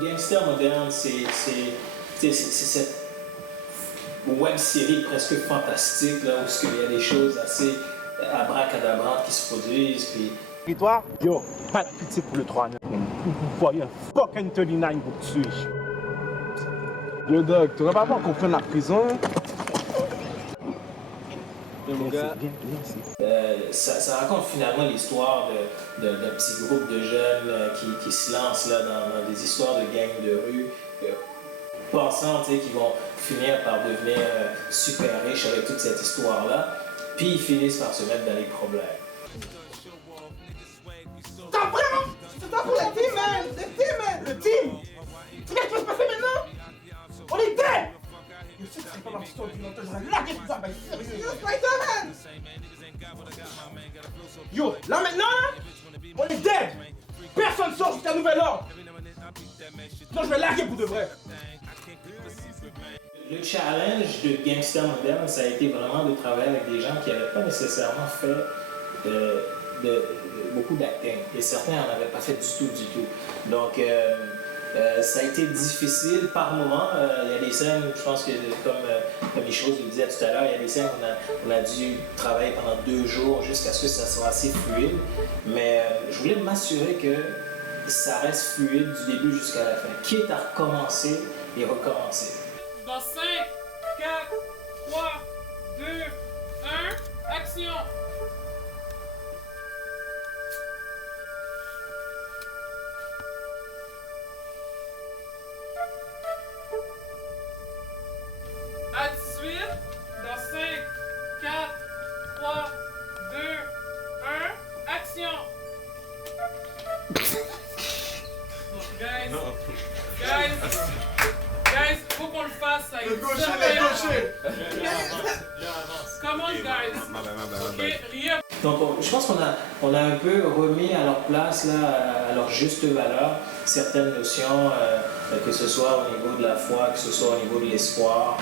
Gangster moderne, c'est cette web série presque fantastique là, où il y a des choses assez abracadabrantes qui se produisent. Puis... Et toi, yo, pas de pitié pour le 3-9. Vous voyez un fucking 39 pour te tuer. Yo, Doc, tu vas pas qu'on prenne la prison? Mon gars, ça raconte finalement l'histoire d'un petit groupe de jeunes qui se lancent là, dans des histoires de gangs de rue, pensant qu'ils vont finir par devenir super riches avec toute cette histoire-là, puis ils finissent par se mettre dans les problèmes. T'as vraiment? C'est ça pour le team, man! Le team, man! Le team! Tu sais ce qui va se passer maintenant? On est dead! Je sais que c'est pas ma histoire du montage, j'aurais largué tout ça, mais sérieux, Spider-Man! Yo, là maintenant, là, on est dead! Personne sort jusqu'à nouvel ordre! Non, je vais larguer pour de vrai! Le challenge de Gangster moderne, ça a été vraiment de travailler avec des gens qui n'avaient pas nécessairement fait beaucoup d'acting. Et certains n'en avaient pas fait du tout. Donc, ça a été difficile par moments. Il y a des scènes, je pense que comme les choses le disaient tout à l'heure, il y a des scènes où on a dû travailler pendant 2 jours jusqu'à ce que ça soit assez fluide. Mais je voulais m'assurer que ça reste fluide du début jusqu'à la fin, quitte à recommencer et recommencer. Dans 5, 4, 3, 2, 1, action! À 18, dans 5, 4, 3, 2, 1, action! Guys, faut qu'on le fasse avec Le gaucher! Come on, guys! Ok, rien. Donc, je pense qu'on a un peu remis à leur place, là, à leur juste valeur, certaines notions, que ce soit au niveau de la foi, que ce soit au niveau de l'espoir.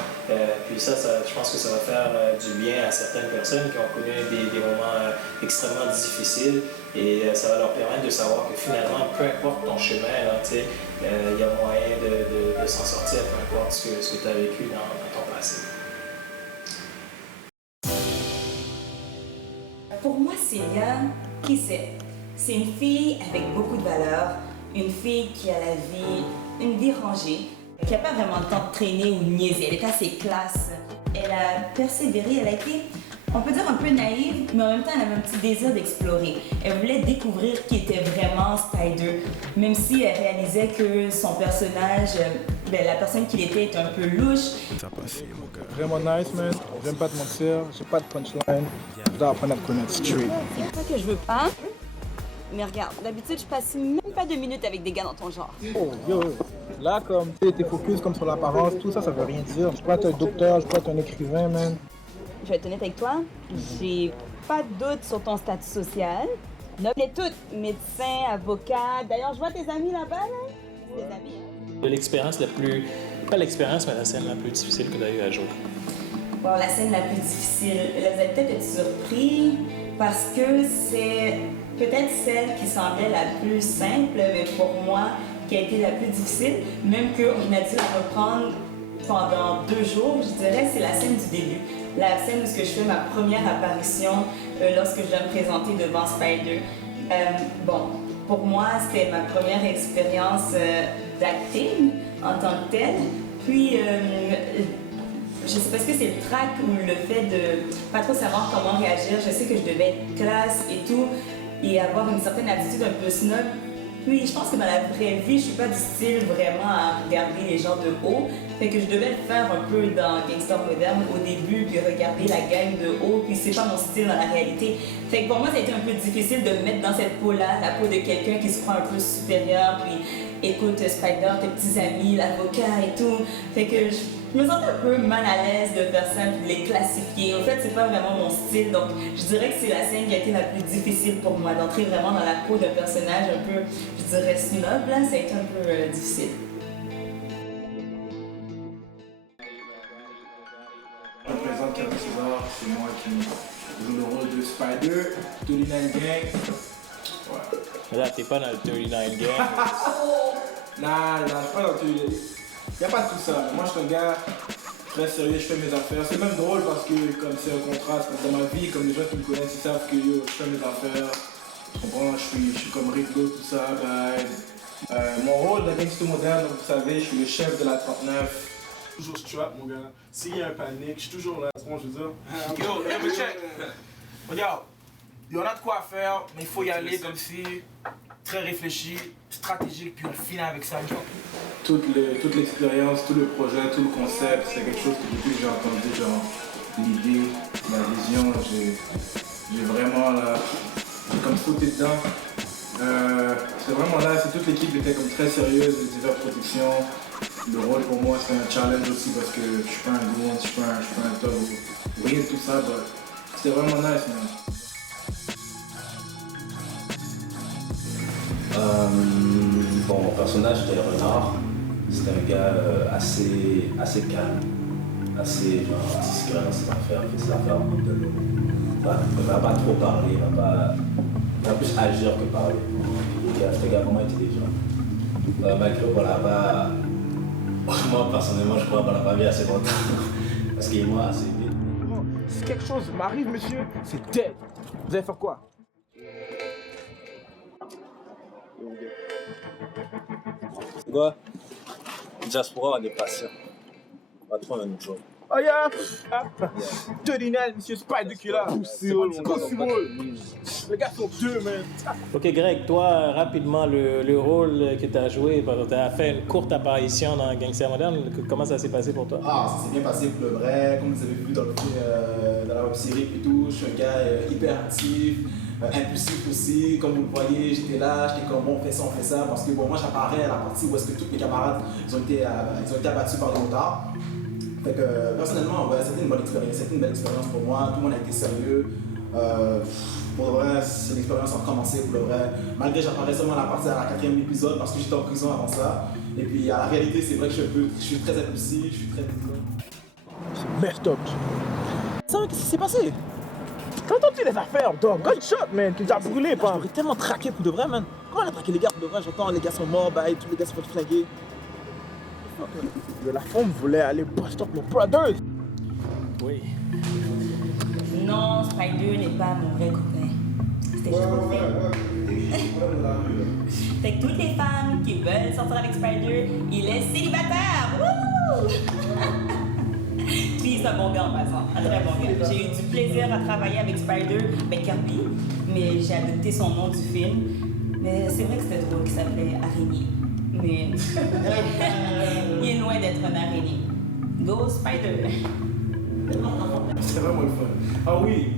Puis ça, je pense que ça va faire du bien à certaines personnes qui ont connu des moments extrêmement difficiles. Et ça va leur permettre de savoir que finalement, peu importe ton chemin, il y a moyen de s'en sortir, peu importe ce que tu as vécu dans ton passé. Pour moi, Célia, qui c'est? C'est une fille avec beaucoup de valeurs, une fille qui a une vie rangée, qui n'a pas vraiment le temps de traîner ou de niaiser. Elle est assez classe. Elle a persévéré, elle a été, on peut dire, un peu naïve, mais en même temps, elle avait un petit désir d'explorer. Elle voulait découvrir qui était vraiment Spider, même si elle réalisait que son personnage, la personne qu'il était un peu louche. Ça passe, mon gars. Vraiment nice, man. Je vais pas te mentir, j'ai pas de punchline. Je dois apprendre à te connaître straight. C'est pas que je veux pas, mais regarde, d'habitude, je passe même pas 2 minutes avec des gars dans ton genre. Oh, yo. Là, comme tu es focus comme sur l'apparence, tout ça, ça veut rien dire. Je peux être un docteur, je peux être un écrivain, man. Je vais être honnête avec toi, j'ai pas de doute sur ton statut social. Noble et toutes, médecin, avocat. D'ailleurs, je vois tes amis là-bas, là. Tes amis, hein? L'expérience la plus... Pas l'expérience, mais la scène la plus difficile que tu as eu à jouer. Bon, la scène la plus difficile, là, vous allez peut-être être surpris parce que c'est peut-être celle qui semblait la plus simple, mais pour moi, qui a été la plus difficile, même qu'on a dû la reprendre pendant 2 jours, je dirais, c'est la scène du début. La scène où je fais ma première apparition lorsque je viens me présenter devant Spider. Bon, pour moi, c'était ma première expérience d'acting en tant que telle. Puis, je sais pas si c'est le trac ou le fait de pas trop savoir comment réagir. Je sais que je devais être classe et tout, et avoir une certaine attitude un peu snob. Puis je pense que dans la vraie vie, je suis pas du style vraiment à regarder les gens de haut. Fait que je devais le faire un peu dans Gangster moderne au début, puis regarder la gang de haut, puis c'est pas mon style dans la réalité. Fait que pour moi, ça a été un peu difficile de me mettre dans cette peau-là, la peau de quelqu'un qui se croit un peu supérieur, puis écoute Spider, tes petits amis, l'avocat et tout. Fait que je me sentais un peu mal à l'aise de faire ça, de les classifier. En fait, c'est pas vraiment mon style, donc je dirais que c'est la scène qui a été la plus difficile pour moi, d'entrer vraiment dans la peau d'un personnage un peu, je dirais, snob, là, ça a été un peu difficile. Je représente Kevin César, c'est moi qui joue le rôle de Spider, 39 Gang. Ouais. Là, t'es pas dans le 39 Gang. Nah, je suis pas dans tout. Y a pas de tout ça. Moi, je suis un gars très sérieux, je fais mes affaires. C'est même drôle parce que, comme c'est un contraste, comme dans ma vie, comme les gens qui me connaissent, ils savent que yo, je fais mes affaires. Tu comprends, je suis comme Rico, tout ça. Mon rôle dans Gangsta Moderne, vous savez, je suis le chef de la 39. Toujours strap, mon gars. S'il y a un panique, je suis toujours là, je veux dire. Yo, mais check. Regarde, il y en a de quoi faire, mais il faut y aller comme si très réfléchi, stratégique, puis on finit avec ça. Toute l'expérience, tout le projet, tout le concept, c'est quelque chose que depuis que j'ai entendu, genre l'idée, la vision, j'ai vraiment là, j'ai comme sauté dedans. C'est vraiment là, c'est toute l'équipe qui était comme très sérieuse, les divers productions. Le rôle pour moi c'est un challenge aussi parce que je suis pas un goon, je suis pas un top ou rien de tout ça. C'était vraiment nice, man. Bon, mon personnage c'était Renard. C'était un gars assez calme, assez genre discret dans ses affaires, fait ses affaires en de l'eau. Il ne va pas trop parler, il va plus agir que parler. C'était un gars vraiment intelligent. Malgré qu'on l'a pas. Moi personnellement je crois qu'on l'a pas vu assez longtemps. Parce qu'il est mort assez vite. Si quelque chose m'arrive, monsieur, c'est dead. Vous allez faire quoi? C'est quoi? Diaspora, on est patient. On va trouver un autre jour. Oh yeah! 39, monsieur Spider qui est là. Les gars sont deux, man. Ok Greg, toi rapidement le rôle que tu as joué, tu as fait une courte apparition dans Gangsta Moderne, comment ça s'est passé pour toi? Ah, ça s'est bien passé pour le vrai, comme vous avez vu dans la web série et tout, je suis un gars hyper actif, impulsif aussi, comme vous le voyez, j'étais là, j'étais comme bon, on fait ça, parce que bon, moi j'apparais à la partie où est-ce que tous mes camarades ils ont été abattus par les motards. Fait que personnellement, ouais, c'était une bonne expérience, c'était une belle expérience pour moi, tout le monde a été sérieux. Pour le vrai, c'est une expérience à recommencer pour le vrai. Malgré que j'apparais seulement à la partie à la 4e épisode parce que j'étais en prison avant ça. Et puis à la réalité, c'est vrai que je suis très impulsif, je suis très C'est messed up. Ça, qu'est-ce qui s'est passé? T'as entendu les affaires, dog? Gunshot, man, tu t'as brûlé, pas? J'aurais tellement traqué pour de vrai, man. Comment on a traqué les gars pour de vrai? J'entends les gars sont morts, bah, tous les gars sont flingués. La femme voulait aller bust up mon brother. Oui. Non, Spider n'est pas mon vrai copain. C'était juste pour le film. Fait que toutes les femmes qui veulent sortir avec Spider, il est célibataire. Wouh! Puis c'est un bon gars en passant, un très bon gars. J'ai eu du plaisir à travailler avec Spider, Kirby, mais j'ai adopté son nom du film. Mais c'est vrai que c'était drôle qu'il s'appelait Araignée. Mais il est loin d'être un araignée. Go Spider! C'était vraiment le fun. Ah oui,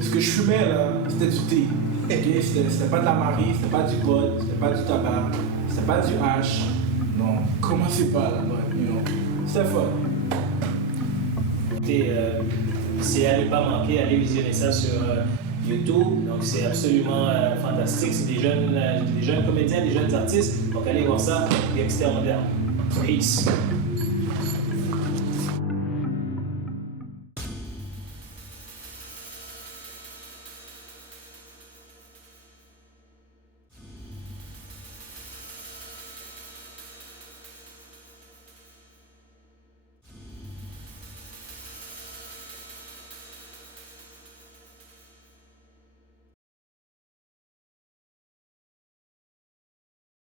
ce que je fumais là, c'était du thé. Okay? C'était pas de la marie, c'était pas du pot, c'était pas du tabac, c'était pas du hash. Non, commencez pas là-bas, you know. C'était fun. C'est à ne pas manquer, allez visionner ça sur YouTube. Donc c'est absolument fantastique. C'est des jeunes comédiens, des jeunes artistes. Donc allez voir ça, Gangsta Moderne. Peace.